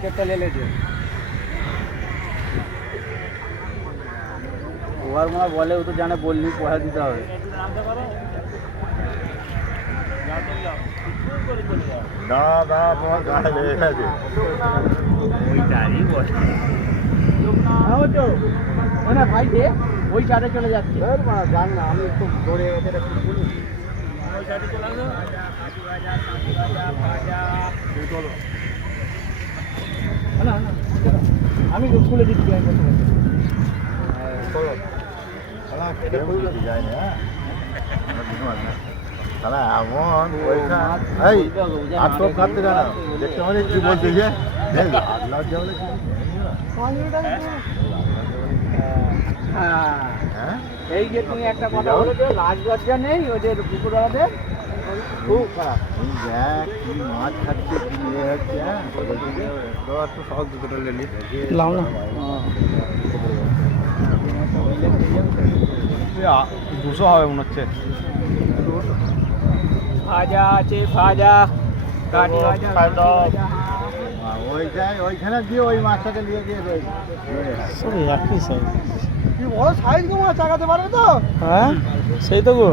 ভিতরটা লেলে দে ওর মা বলে ও তো জানে বললি পয়সা দিতে হবে দাঁড়া দাঁড়া তোমার গায়ে লেগে গেছে ওইটারই বলে না ভাই দে ওই সাইডে চলে যাচ্ছে জান না আমি একটু দৌড়ে গেছে বলুন ওই সাইডে চলে আসো আমি খুলে দিচ্ছি চলো যায় না তাহলে এমন পয়সা এই আর তো কাটতে জানা দেখতে মানে কি বলতে যে এই যে তুমি একটা কথা বলেছো লাজ লজ্জা নেই ওদের পুকুরওয়ালাদের খুব খারাপ দেখ কি মাছ খাচ্ছে কি ইয়ে হচ্ছে হ্যাঁ তো সব দুটো লেলি লাও না 200 হবে মনে হচ্ছে ভাজা আছে ভাজা কাটি ভাজা ওইখানে দিয়ে ওই মাছটাকে নিয়ে গিয়ে সব একই সাইজ কি বড় সাইজ গো মাছ চাগাতে পারবে তো হ্যাঁ সেই তো গো